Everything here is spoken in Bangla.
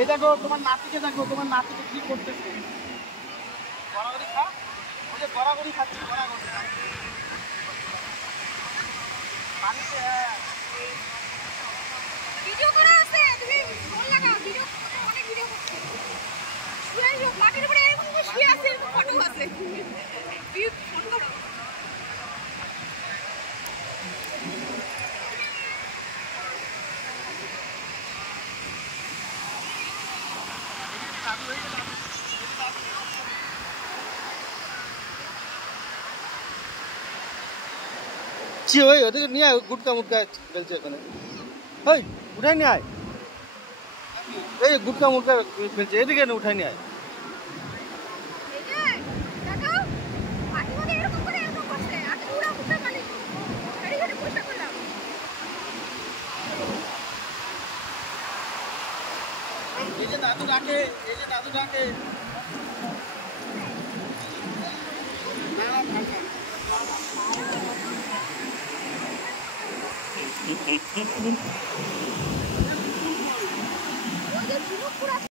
এই দেখো তোমার নাতিকে কি করতেছে। গড়াগড়ি খা, ওই যে গড়াগড়ি খাচ্ছে, গড়াগড়ি পানিতে। ভিডিও করা আছে, তুমি ফোন লাগাও, ভিডিও অনেক ভিডিও করছে। শুয়ে যাও মাটির উপরে, এরকম করে শুয়ে আছে, ফটো আছে, ফোন করো। কি ওই ওদেরকে নিয়ে আয়, গুটকা মুটকা ফেলছে ওখানে। ওই উঠাই নিয়ে আয়, এই গুটকা মুটকা ফেলছে, এদিকে উঠাই নিয়ে আয়। এই যে দাদু ডাকে, এই যে দাদু ডাকে। পুরা